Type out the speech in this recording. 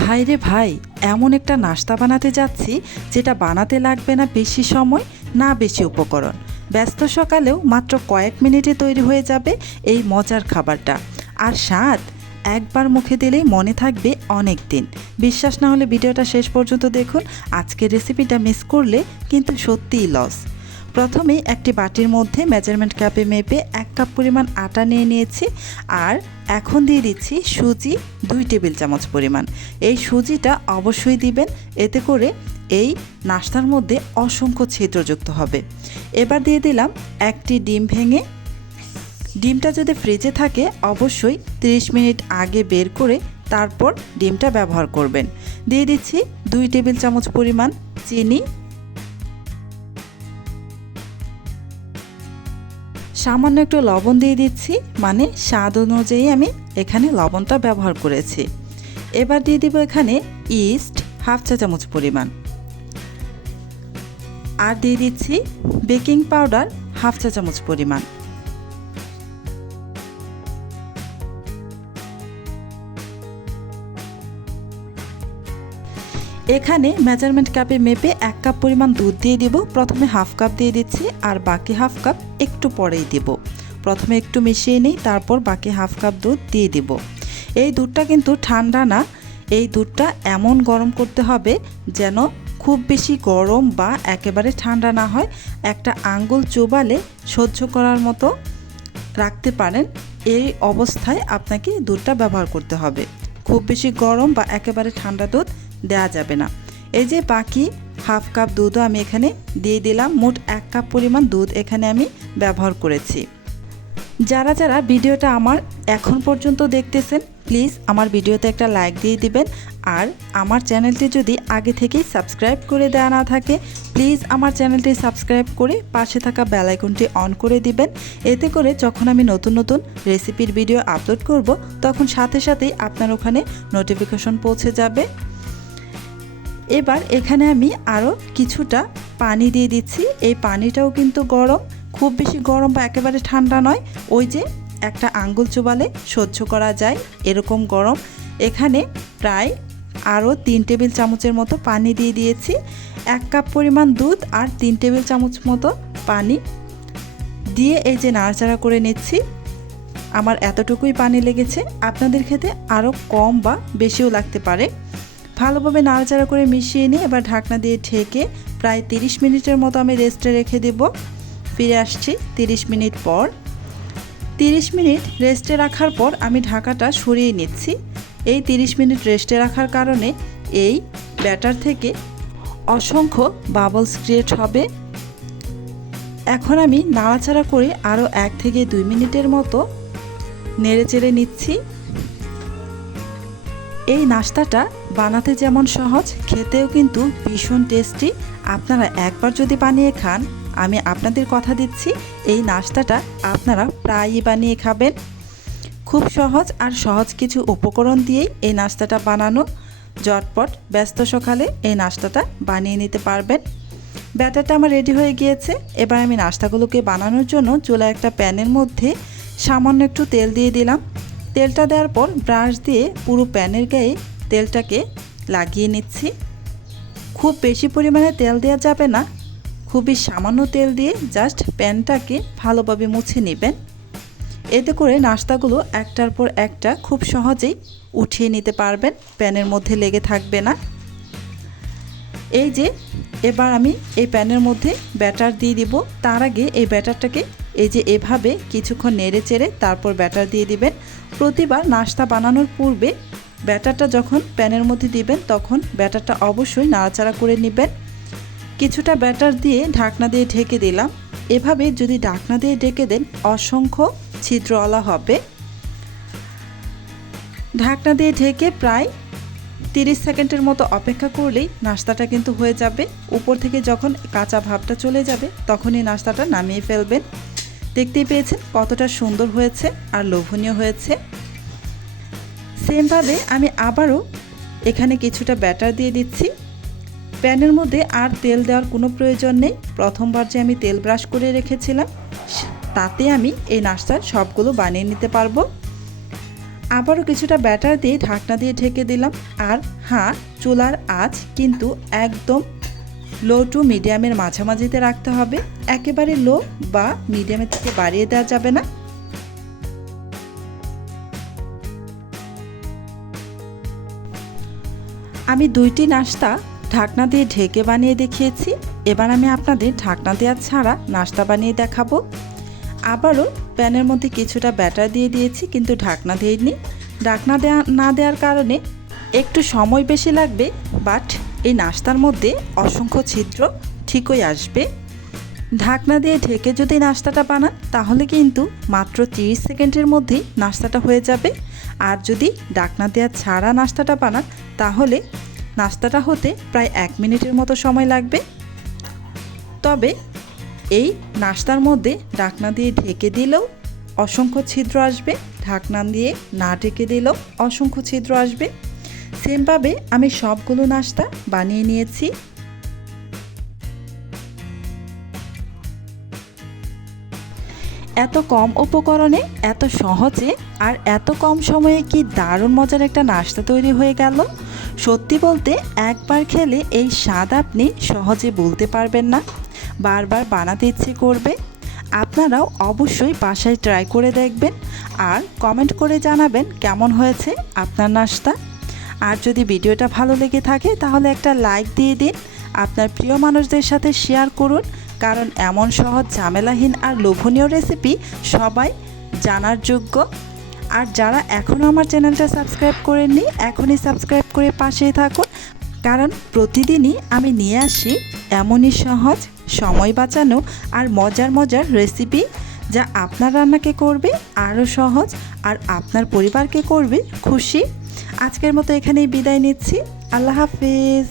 ভাই রে ভাই, এমন একটা নাস্তা বানাতে যাচ্ছি যেটা বানাতে লাগবে না বেশি সময়, না বেশি উপকরণ। ব্যস্ত সকালেও মাত্র কয়েক মিনিটে তৈরি হয়ে যাবে এই মজার খাবারটা। আর স্বাদ একবার মুখে দিলেই মনে থাকবে অনেক দিন। বিশ্বাস না হলে ভিডিওটা শেষ পর্যন্ত দেখুন। আজকের রেসিপিটা মিস করলে কিন্তু সত্যিই লস। প্রথমে একটি বাটির মধ্যে মেজারমেন্ট কাপে মেপে 1 কাপ পরিমাণ আটা নিয়ে নিয়েছি। আর এখন দিয়ে দিচ্ছি সুজি 2 টেবিল চামচ পরিমাণ। এই সুজিটা অবশ্যই দিবেন, এতে করে এই নাস্তার মধ্যে অসংখ্য ছিদ্রযুক্ত হবে। এবার দিয়ে দিলাম একটি ডিম ভেঙে। ডিমটা যদি ফ্রিজে থাকে অবশ্যই 30 মিনিট আগে বের করে তারপর ডিমটা ব্যবহার করবেন। দিয়ে দিচ্ছি 2 টেবিল চামচ পরিমাণ চিনি, সামান্য একটু লবণ দিয়ে দিচ্ছি, মানে স্বাদ অনুযায়ী আমি এখানে লবণটা ব্যবহার করেছি। এবার দিয়ে দিব এখানে ইস্ট হাফ চা চামচ পরিমাণ, আর দিয়ে দিচ্ছি বেকিং পাউডার হাফ চা চামচ পরিমাণ। এখানে মেজারমেন্ট কাপে মেপে 1 কাপ পরিমাণ দুধ দিয়ে দিব। প্রথমে হাফ কাপ দিয়ে দিচ্ছি আর বাকি হাফ কাপ একটু পরেই দিব। প্রথমে একটু মিশিয়ে নিই, তারপর বাকি হাফ কাপ দুধ দিয়ে দিব। এই দুধটা কিন্তু ঠান্ডা না, এই দুধটা এমন গরম করতে হবে যেন খুব বেশি গরম বা একেবারে ঠান্ডা না হয়, একটা আঙ্গুল চোবালে সহ্য করার মতো রাখতে পারেন। এই অবস্থায় আপনাকে দুধটা ব্যবহার করতে হবে। খুব বেশি গরম বা একেবারে ঠান্ডা দুধ দেওয়া যাবে না। এই যে বাকি হাফ কাপ দুধও আমি এখানে দিয়ে দিলাম। মোট 1 কাপ পরিমাণ দুধ এখানে আমি ব্যবহার করেছি। যারা যারা ভিডিওটা আমার এখন পর্যন্ত দেখতেছেন, প্লিজ আমার ভিডিওতে একটা লাইক দিয়ে দিবেন। আর আমার চ্যানেলটি যদি আগে থেকেই সাবস্ক্রাইব করে দেওয়া না থাকে, প্লিজ আমার চ্যানেলটি সাবস্ক্রাইব করে পাশে থাকা বেল আইকনটি অন করে দিবেন। এতে করে যখন আমি নতুন নতুন রেসিপির ভিডিও আপলোড করব, তখন সাথে সাথেই আপনার ওখানে নোটিফিকেশন পৌঁছে যাবে। এবার এখানে আমি আরও কিছুটা পানি দিয়ে দিচ্ছি। এই পানিটাও কিন্তু গরম, খুব বেশি গরম বা একেবারে ঠান্ডা নয়, ওই যে একটা আঙ্গুল চোবালে সহ্য করা যায় এরকম গরম। এখানে প্রায় আরও 3 টেবিল চামচের মতো পানি দিয়ে দিয়েছি। 1 কাপ পরিমাণ দুধ আর 3 টেবিল চামচ মতো পানি দিয়ে এই যে নাড়াচাড়া করে নিচ্ছি। আমার এতটুকুই পানি লেগেছে, আপনাদের ক্ষেত্রে আরও কম বা বেশিও লাগতে পারে। ভালোভাবে নাড়াচাড়া করে মিশিয়ে নিয়ে এবার ঢাকনা দিয়ে ঢেকে প্রায় 30 মিনিটের মতো আমি রেস্টে রেখে দেব। ফিরে আসছি 30 মিনিট পর। 30 মিনিট রেস্টে রাখার পর আমি ঢাকাটা সরিয়ে নিচ্ছি। এই 30 মিনিট রেস্টে রাখার কারণে এই ব্যাটার থেকে অসংখ্য বাবলস ক্রিয়েট হবে। এখন আমি নাড়াচাড়া করে আরও 1 থেকে 2 মিনিটের মতো নেড়েচেড়ে নিচ্ছি। এই নাস্তাটা বানাতে যেমন সহজ, খেতেও কিন্তু ভীষণ টেস্টি। আপনারা একবার যদি বানিয়ে খান, আমি আপনাদের কথা দিচ্ছি এই নাস্তাটা আপনারা প্রায়ই বানিয়ে খাবেন। খুব সহজ আর সহজ কিছু উপকরণ দিয়েই এই নাস্তাটা বানানো। ঝটপট ব্যস্ত সকালে এই নাস্তাটা বানিয়ে নিতে পারবেন। ব্যাটারটা আমার রেডি হয়ে গিয়েছে। এবার আমি নাস্তাগুলোকে বানানোর জন্য চুলায় একটা প্যানের মধ্যে সামান্য একটু তেল দিয়ে দিলাম। তেলটা দেওয়ার পর ব্রাশ দিয়ে পুরো প্যানের গায়ে তেলটাকে লাগিয়ে নিচ্ছি। খুব বেশি পরিমাণে তেল দেওয়া যাবে না, খুবই সামান্য তেল দিয়ে জাস্ট প্যানটাকে ভালোভাবে মুছে নেবেন। এতে করে নাস্তাগুলো একটার পর একটা খুব সহজেই উঠিয়ে নিতে পারবেন, প্যানের মধ্যে লেগে থাকবে না। এই যে এবার আমি এই প্যানের মধ্যে ব্যাটার দিয়ে দিব। তার আগে এই ব্যাটারটাকে এই যে এভাবে কিছুক্ষণ নেড়ে চেড়ে তারপর ব্যাটার দিয়ে দিবেন। প্রতিবার নাস্তা বানানোর পূর্বে ব্যাটারটা যখন প্যানের মধ্যে দিবেন, তখন ব্যাটারটা অবশ্যই নাড়াচাড়া করে নেবেন। কিছুটা ব্যাটার দিয়ে ঢাকনা দিয়ে ঢেকে দিলাম। এভাবে যদি ঢাকনা দিয়ে ঢেকে দেন, অসংখ্য ছিদ্রওয়ালা হবে। ঢাকনা দিয়ে ঢেকে প্রায় 30 সেকেন্ডের মতো অপেক্ষা করলেই নাস্তাটা কিন্তু হয়ে যাবে। উপর থেকে যখন কাঁচা ভাবটা চলে যাবে, তখনই নাস্তাটা নামিয়ে ফেলবেন। দেখতেই পেয়েছেন কতটা সুন্দর হয়েছে আর লোভনীয় হয়েছে। সেমভাবে আমি আবারও এখানে কিছুটা ব্যাটার দিয়ে দিচ্ছি। প্যানের মধ্যে আর তেল দেওয়ার কোনো প্রয়োজন নেই। প্রথমবার যে আমি তেল ব্রাশ করে রেখেছিলাম, তাতে আমি এই নাস্তার সবগুলো বানিয়ে নিতে পারবো। আবারও কিছুটা ব্যাটার দিয়ে ঢাকনা দিয়ে ঢেকে দিলাম। আর হ্যাঁ, চুলার আঁচ কিন্তু একদম লো টু মিডিয়ামের মাঝামাঝিতে রাখতে হবে, একেবারে লো বা মিডিয়ামের থেকে বাড়িয়ে দেওয়া যাবে না। আমি দুইটি নাস্তা ঢাকনা দিয়ে ঢেকে বানিয়ে দেখিয়েছি, এবার আমি আপনাদের ঢাকনা দেওয়া ছাড়া নাস্তা বানিয়ে দেখাবো। আবারও প্যানের মধ্যে কিছুটা ব্যাটার দিয়ে দিয়েছি, কিন্তু ঢাকনা দিইনি। ঢাকনা না দেওয়ার কারণে একটু সময় বেশি লাগবে, বাট এই নাস্তার মধ্যে অসংখ্য ছিদ্র ঠিকই আসবে। ঢাকনা দিয়ে ঢেকে যদি নাস্তাটা বানান তাহলে কিন্তু মাত্র 30 সেকেন্ডের মধ্যেই নাস্তাটা হয়ে যাবে। আর যদি ঢাকনা দেওয়া ছাড়া নাস্তাটা বানান তাহলে নাস্তাটা হতে প্রায় 1 মিনিটের মতো সময় লাগবে। তবে এই নাস্তার মধ্যে ঢাকনা দিয়ে ঢেকে দিলেও অসংখ্য ছিদ্র আসবে, ঢাকনা দিয়ে না ঢেকে দিলেও অসংখ্য ছিদ্র আসবে। সেমভাবে আমি সবগুলো নাস্তা বানিয়ে নিয়েছি। এত কম উপকরণে এত সহজে আর এত কম সময়ে কি দারুণ মজার একটা নাস্তা তৈরি হয়ে গেল। সত্যি বলতে একবার খেলে এই স্বাদ আপনি সহজে ভুলতে পারবেন না, বারবার বানাতে ইচ্ছে করবে। আপনারাও অবশ্যই বাসায় ট্রাই করে দেখবেন আর কমেন্ট করে জানাবেন কেমন হয়েছে আপনার নাস্তা। আর যদি ভিডিওটা ভালো লেগে থাকে তাহলে একটা লাইক দিয়ে দিন, আপনার প্রিয় মানুষদের সাথে শেয়ার করুন, কারণ এমন সহজ ঝামেলাহীন আর লোভনীয় রেসিপি সবাই জানার যোগ্য। আর যারা এখনও আমার চ্যানেলটা সাবস্ক্রাইব করেননি এখনই সাবস্ক্রাইব করে পাশেই থাকুন, কারণ প্রতিদিনই আমি নিয়ে আসি এমনই সহজ, সময় বাঁচানো আর মজার মজার রেসিপি, যা আপনার রান্নাকে করবে আরও সহজ আর আপনার পরিবারকে করবে খুশি। আজকের মতো এখানেই বিদায় নিচ্ছি। আল্লাহ হাফেজ।